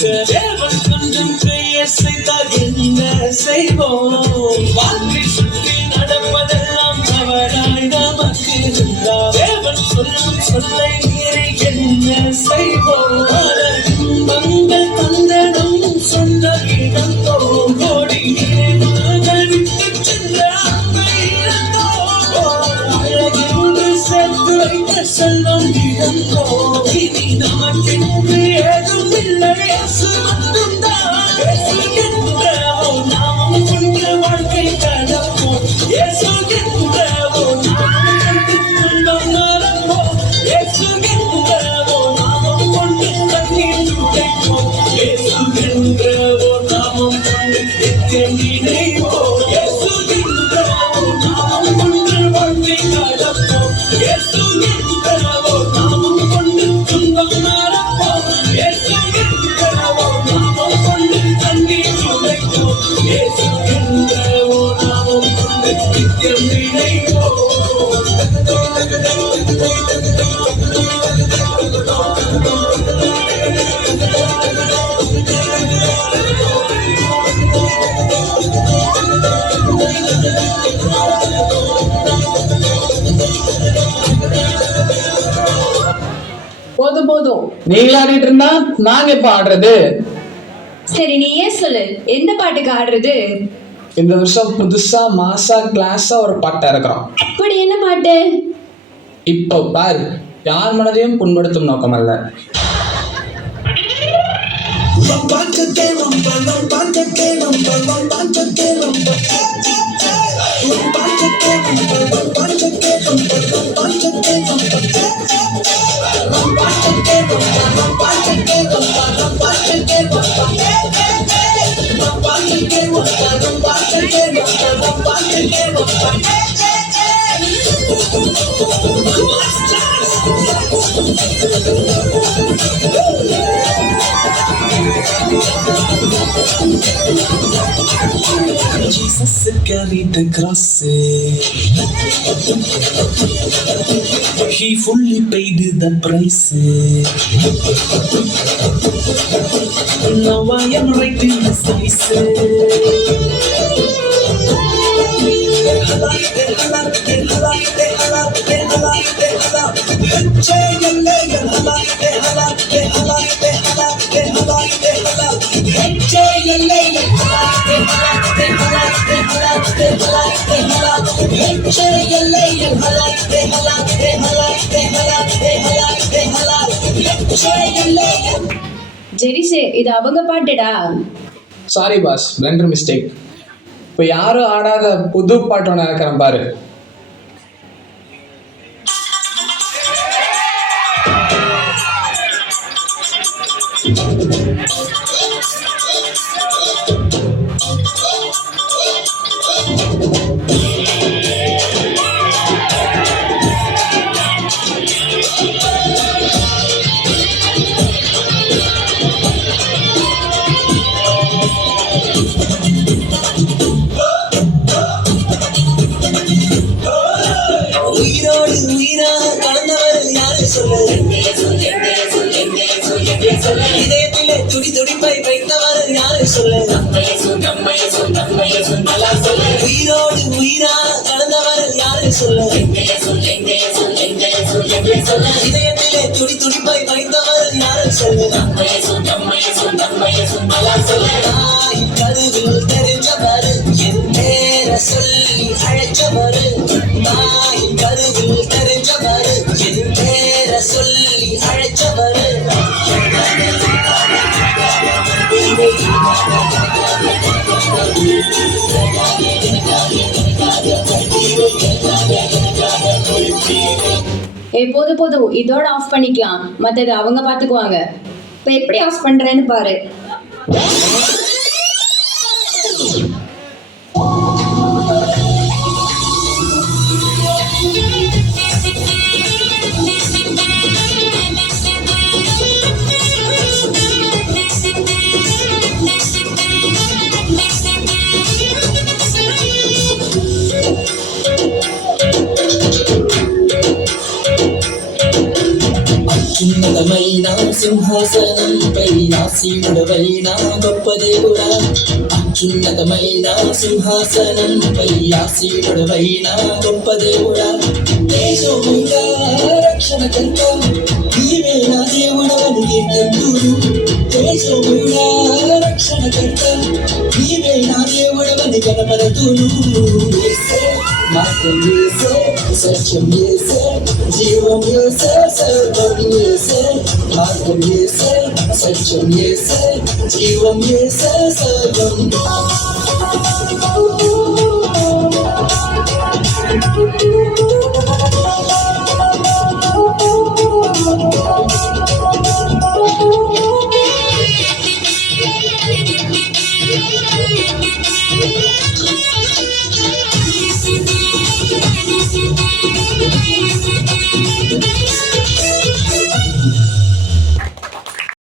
தேவன் கொஞ்சம் கையசைத்தால் என்ன செய்வோம்? வாழ்க்கை சுற்றி நடப்பதெல்லாம் தவறாய் நமக்கு இருந்தால் தேவன் சொல்லும் சொல்லை மீறி என்ன செய்வோம்? மங்கள் தந்தனம் சொந்த இடம் கோடி விட்டு சென்ற சேர்த்து வைத்த செல்வம் இழந்தோ. இனி நமக்கென்று ஏதும் இல்லை, இயேசு மட்டும்தான். இயேசு என்ற ஓர் நாமம் கொண்டு வாழ்க்கை கடப்போம். இயேசு என்ற ஓர் நாமம் கொண்டு துன்பம் மறப்போம். இயேசு என்ற ஓர் நாமம் கொண்டு கண்ணீர் துடைப்போம். இயேசு என்ற ஓர் நாமம் கொண்டு நித்தியம் இணைப்போம். இயேசு என்ற ஓர் நாமம் கொண்டு வாழ்க்கை கடப்போம். இயேசு என்ற ஓர் நாமம் கொண்டு துன்பம் மறப்போம். இயேசு என்ற ஓர் நாமம் கொண்டு கண்ணீர் துடைப்போம். இயேசு என்ற ஓர் நாமம் கொண்டு நித்தியம் இணைப்போம். போதும் போதும், நீங்களா ஆடிட்டு இருந்தா நாங்க இப்ப ஆடுறது. சரி, நீ ஏன் சொல்லு, எந்த பாட்டுக்கு ஆடுறது? இந்த வருஷம் புதுசா மாசா கிளாஸா ஒரு பாட்டா இருக்கிறோம். அப்படி என்ன பாட்டு? இப்போ பாரு, யார் மனதையும் புண்படுத்தும் நோக்கம் அல்ல. Jesus carried the cross. He fully paid the price. Now I am right in His eyes. ஜெரிசே, இது அவங்க பாட்டுடா. Sorry boss, blunder mistake. இப்ப யாரும் ஆடாத புது பாட்டு ஒன்று இருக்கிறேன் பாரு. உயிரோடு உயிராக கலந்தவர் யாரு சொல்லு? இதயத்திலே துடி துடிப்பை வைத்தவர் யாரு சொல்லு? உயிரோடு உயிராக கலந்தவர் யாரு சொல்லு? இதயத்திலே துடி துடிப்பை வைத்தவர் யாரு சொல்லு? தாய் கருவில் தெரிஞ்சவர், என் பேர சொல்லி அழைச்சவர். தாய் கருவில் தெரிஞ்சவர், என் பேர சொல்லி அழைச்சவர். போதும் போதும், இதோட ஆஃப் பண்ணிக்கலாம், மத்தது அவங்க பாத்துக்குவாங்க. இப்ப எப்படி ஆஃப் பண்றேன்னு பாரு. உன்னதமையினால் సింహాసనంపై ఆసీనుడవైన గొప్ప దేవుడా అత్యున్నతమైన సింహాసనంపై ఆసీనుడవైన గొప్ప దేవుడా దేశముగా రక్షణకర్త నీవే నా దేవుడవని కీర్తింతురు దేశముగా రక్షణకర్త నీవే నా దేవుడవని కనపడుతును యేసే మార్గం యేసే సత్యం యేసే జీవం యేసే సర్వం యేసే మార్గం యేసే సత్యం యేసే జీవం యేసే సర్వం